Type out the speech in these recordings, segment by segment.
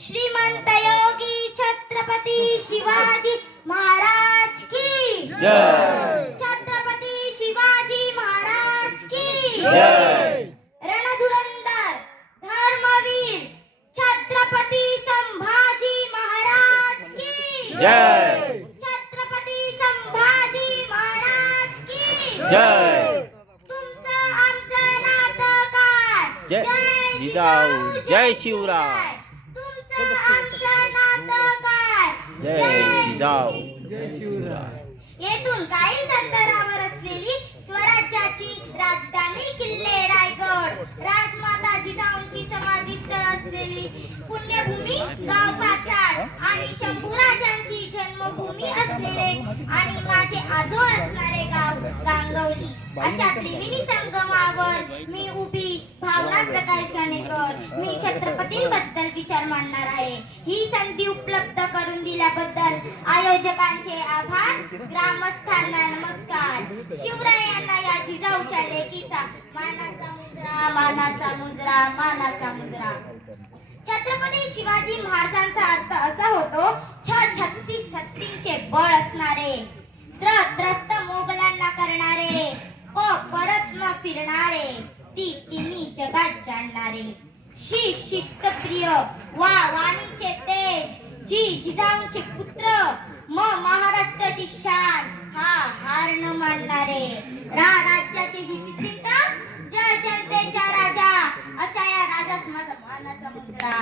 श्रीमंत योगी छत्रपती शिवाजी महाराज की। जय। छत्रपती शिवाजी महाराज की। जय। रणधुरंदर धर्मवीर छत्रपती संभाजी महाराज की। जय। छत्रपती संभाजी महाराज की। जय। तुमचं आमचं नातं काय जय। जिजाऊ। जय शिवराय तुमचं आमचं नातं काय जय येथून अंतरावर असलेली स्वराज्याची राजधानी किल्ले रायगड. राजमाता जिजाऊंची समाधी स्थळ असलेली पुण्यभूमी गाव पाचाड आणि शंभूराजांची जन्मभूमी असलेले आणि माझे आजोळ असणारे गाव गांगवली. अशा त्रिवेणी संगमावर मी उभी भावना प्रकाश घाणेकर मी छत्रपतींबद्दल विचार मांडणार आहे. ही संधी उपलब्ध करून दिल्याबद्दल आयोजकांचे आभार. ग्रामस्थांना नमस्कार. शिवरायांना या जिजाऊच्या लेकीचा मानाचा मुजरा मानाचा मुजरा मानाचा मुजरा. छत्रपती शिवाजी महाराजांचा अर्थ असा होतो छ छत्तीस छत्तीचे बळ असणारे त्र त्रस्त मोगलांना करणारे प परत न फिरणारे. ती तिन्ही जगात जाणणारे. शी शिस्तप्रिय वा वाणीचे तेज जी जिजाऊंचे पुत्र म महाराष्ट्राची शान हा हार न मानणारे. रा राज्याचे हितचिंतक जय जनतेचा राजा अशा या राजास माझा मानाचा मुजरा.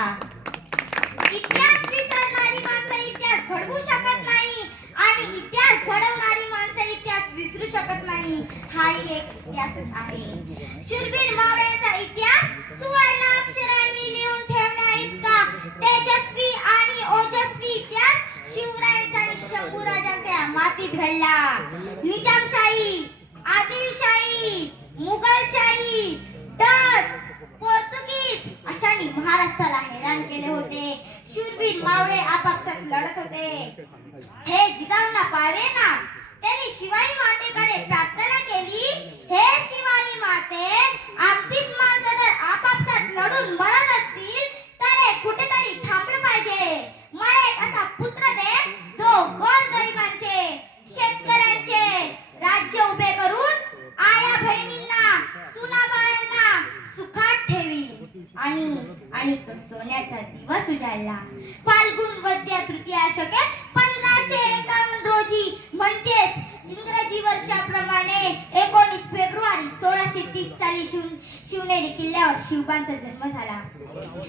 इतिहास विसरणारी माणसं इतिहास घडवू शकत नाही आणि इतिहास घडवणारी माणसं इतिहास विसरू शकत नाही. हा एक इतिहासच आहे. शूरवीर मावळ्यांचा इतिहास सुवर्ण अक्षरांनी लिहून ठेवण्या इतका. तेजस्वी आणि ओजस्वी इतिहास शिवरायांचा आणि शंभूराजांच्या मातीत घडला. निजामशाही आदिलशाही मुघलशाही डच पोर्तुगीज अशांनी महाराष्ट्राला हैराण केले होते. शूरवीर मावळे आपापसात लढत होते. हे जिजाऊंना पावे ना. त्यांनी शिवाई मातेकडे प्रार्थना केली. हे शिवाई माते आमचीच माणसं जर आपापसात लढून मरत असतील तर हे कुठेतरी थांबले पाहिजे. मला एक असा पुत्र दे जो गोर गरिबांचे शेतकऱ्यांचे राज्य उभे करून आया बहिणींना सुनाबाळांना सुखात ठेवी. आणि आणि तो सोन्याचा दिवस उजाडला फाल्गुन वद्य तृतीया शके पंधराशे एकावन्न रोजी म्हणजेच इंग्रजी वर्षाप्रमाणे एकोणीस फेब्रुवारी सोळाशे तीस साली शिव शिवनेरी किल्ल्यावर शिवबांचा जन्म झाला.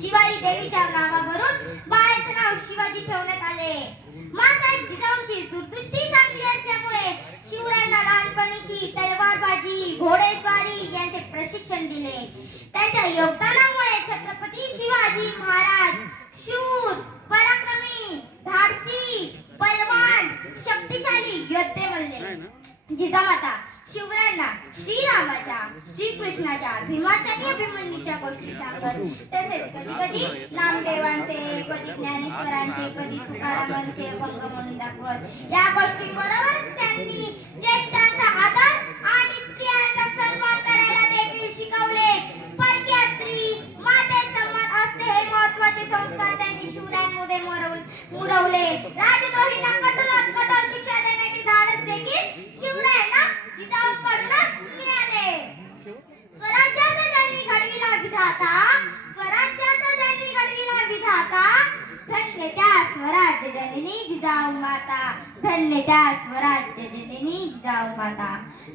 शिवाई देवीच्या नावावरून बाळाचे नाव शिवाजी ठेवण्यात आले. मासाहेब जिजाऊंची दूरदृष्टी चांगली असल्यामुळे शिवरायांना लहानपणीची तलवारबाजी घोडेस्वारी यांचे प्रशिक्षण दिले. त्यांच्या योगदानामुळे छत्रपती शिवाजी महाराज शूर पराक्रमी धाडसी बलवान शक्तिशाली योद्धे बनले. जिजामाता शिवरायांना श्रीरामाच्या श्रीकृष्णाच्या भीमाच्या आणि अभिमन्यूच्या गोष्टी सांगत. तसेच कधी कधी नामदेवांचे कधी ज्ञानेश्वरांचे कधी तुकारामांचे भंग म्हणून दाखवत. या गोष्टींबरोबरच त्यांनी ज्येष्ठांचा आदर आणि स्त्रियांचा सन्मान करायला देखील शिकवले. परक्या स्त्री माते सन्मान असते हे महत्त्वाचे संस्कार त्यांनी शिवरायांमध्ये मुरवले मुरवले राजद्रोहींना कठोरात कठोर शिक्षा देण्याची धाडस देखील शिवरायांना जिजाऊंकडूनच मिळाले. स्वराज्याचा जननी घडविला विधाता स्वराज्याचा जननी घडविला विधाता. धन्य त्या स्वराज्य जननी जिजाऊ माता. धन्य त्या स्वराज्य जननी जिजाऊ माता.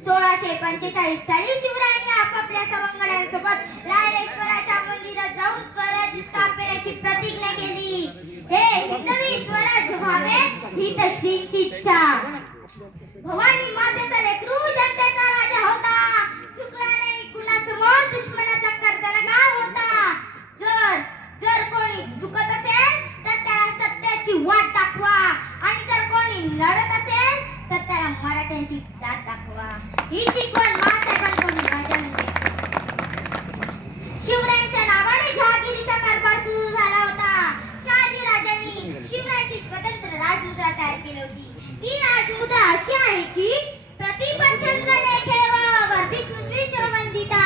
सोळाशे पंचेचाळीस साली शिवरायांनी आपापल्या सवंगड्यांसोबत रायरेश्वराच्या मंदिरात जाऊन स्वराज्य स्थापनेची प्रतिज्ञा केली हे हिंदवी स्वराज्य व्हावे ही तशीची इच्छा भवानी मातेचा लेकरू जनतेचा राजा होता चुकला नाही कुणासमोर दुश्मनाचा कर्दनगा होता जर जर कोणी चुकत असेल तर त्याला सत्याची वाट दाखवा आणि जर कोणी लढत असेल तर त्याला मराठ्यांची जात दाखवा. ही शिकवण मासाहेबांकडून राजांनी शिवरायांच्या नावाने जहागिरीचा कारभार सुरू झाला होता. शहाजी राजांनी शिवरायांची स्वतंत्र राजमुद्रा तयार केली होती. ती राजमुद्रा अशी आहे की प्रतिपंचंद्र लेखेवा व वर्धिष्णुद्विष वंदिता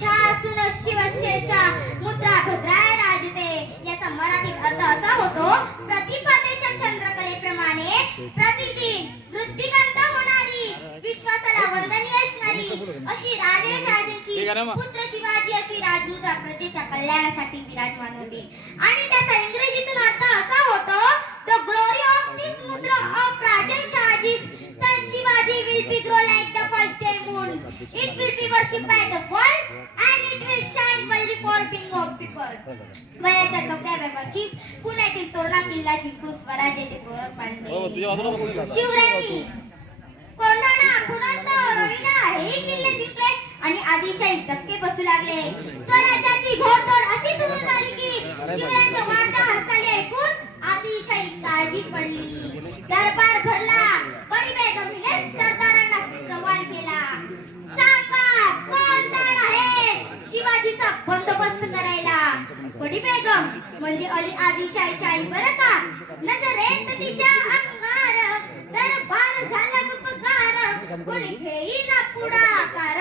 शासून शिवशेषा मुद्रा भद्राय राजते. याचा मराठीत अर्थ असा होतो प्रतिपदेच्या प्रतिदिन वृद्धिकांत होणारी विश्वासाला वंदनीय असणारी अशी राजे शहाजींची पुत्र शिवाजी अशी राजमुद्रा प्रजेच्या कल्याणासाठी विराजमान होते. आणि त्याचा इंग्रजीतून अर्थ असा होतो the glory of this mudra of Raje Shahaji son Shivaji will be grow like the first day moon it will be worship by the वयाच्या चौथ्याव्या वर्षी पुण्यातील तोरणा किल्ला जिंकून स्वराज्याचे तोरण पाडले शिवरायांनी कोंढाणा पुरंदर रविना हेही किल्ले जिंकले आणि आदिशाही धक्के बसू लागले. स्वराज्याची कोणी घेईना पुढाकार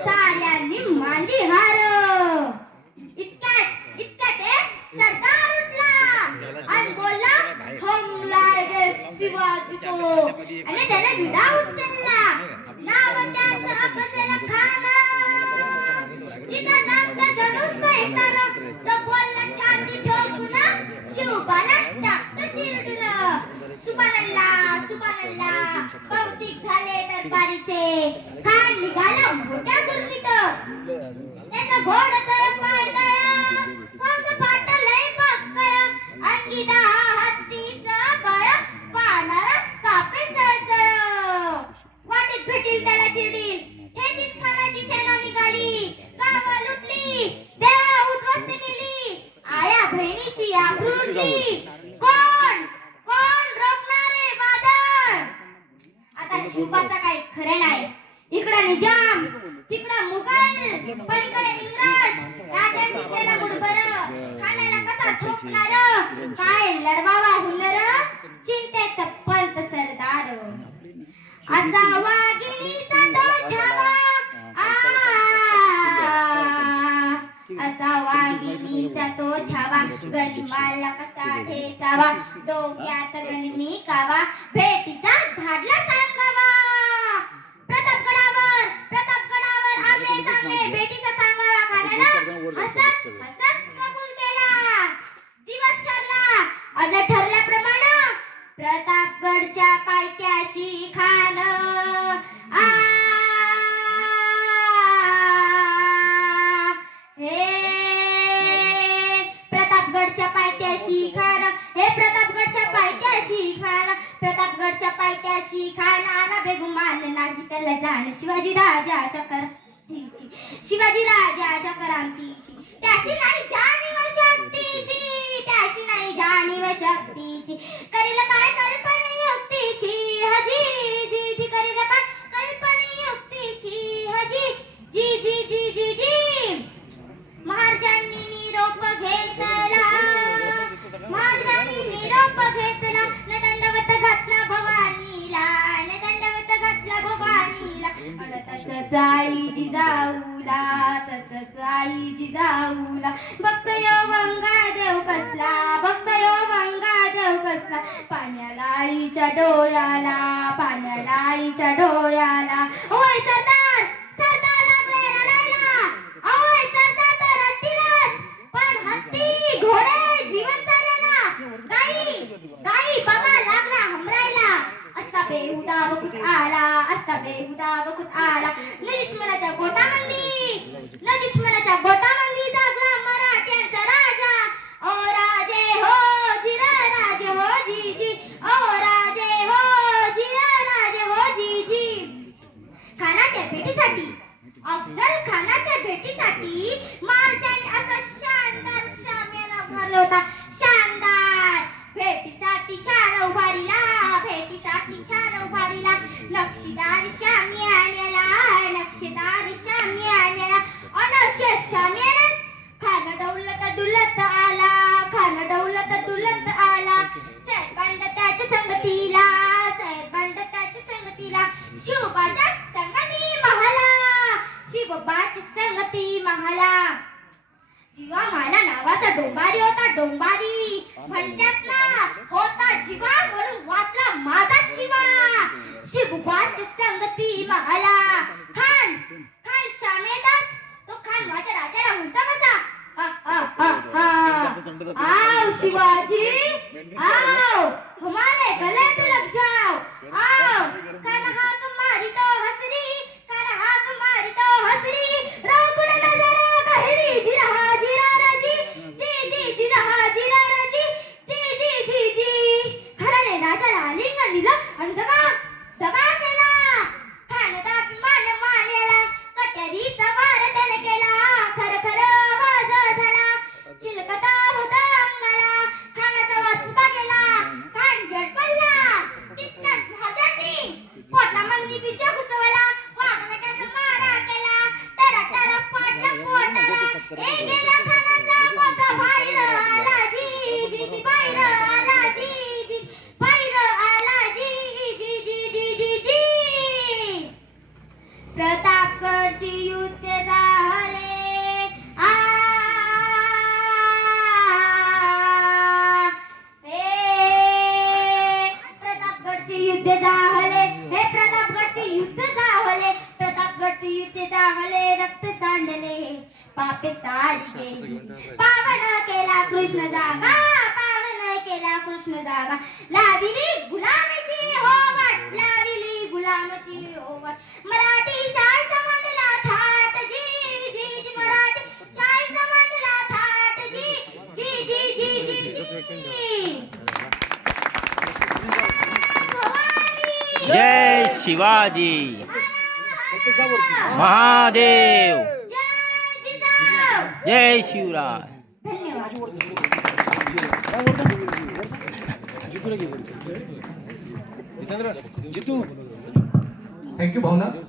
साऱ्यांनी मांडी हार इतक्यात इतक्यात एक सरदार उठला आणि बोलला हम लागे शिवाजी को. आणि त्याने विडा उचलला. नाव त्याचं अफजल खान. जिथं जागता जणू सैतान तो बोलला छाती ठोकून शिवबाला टाकतं चिरडून. सुबानल्ला सुबानल्ला. काय लढवावा हुनर चिंतेत पलत सरदार असा वाघिणीचा तो छावा. असा वाघिणीचा तो छावा गणिमाला कसा ठेचावा? डोक्यात गणमी कावा. भेटीचा धाडला पायथ्याशी हे प्रतापगडच्या पायथ्याशी खान प्रतापगडच्या पायथ्याशी खान आला बेगुमान नाही त्याला जाण. शिवाजी राजा कर शिवाजी राजाच्या करांतीची. त्याशी नाही जाणीव शक्तीची. त्याशी नाही जाणीव शक्तीची. करील काय कल्पने युक्तीची. हजी कसला? भक्त यो कसला? पाण्याला आईच्या डोळ्याला पाण्याला आईच्या डोळ्याला. होय सरदार! सरदार लागले रडायला. सरदार तर पण हत्ती घोडे जीवन गाई गाई लागला हमरायला. असता बेहुदा बघूत आला असता बेहुदा बघूत आला. न दुश्मनाच्या गोटामंदी न दुश्मनाच्या टाकला शानदार. भेटीसाठी छान उभारीला भेटीसाठी उभारीला. लक्षदार श्यामी आणला लक्षदार श्यामी आणला. अनश्य श्यामी खान डौलत डुलत आला खान डौलत डुलत आला. त्याच्या संगतीला त्याच्या संगतीला. शिवबाच्या संगती महाला संगती महाला. जीवा असा डोंबारी होता डोंबारी. म्हणतात ना होता जीवा म्हणून वाचला माझा शिवा. शिवबाची संगती महाला खान खान शामेदाच. तो खान माझ्या राजाला म्हणता कसा हा हा शिवाजी आ सांडले पापे सारी गेली पावन केला कृष्ण जागा पावन केला कृष्ण जागा। लाविली गुलामीची होवट लाविली गुलामची होवट मराठी शाळेचा मांडला थाट जी जी जी मराठी शाळेचा मांडला थाट जी जी जी जी जी जी। जय शिवाजी। महादेव। जय शिवराय धन्यवाद जितू थँक्यू भावना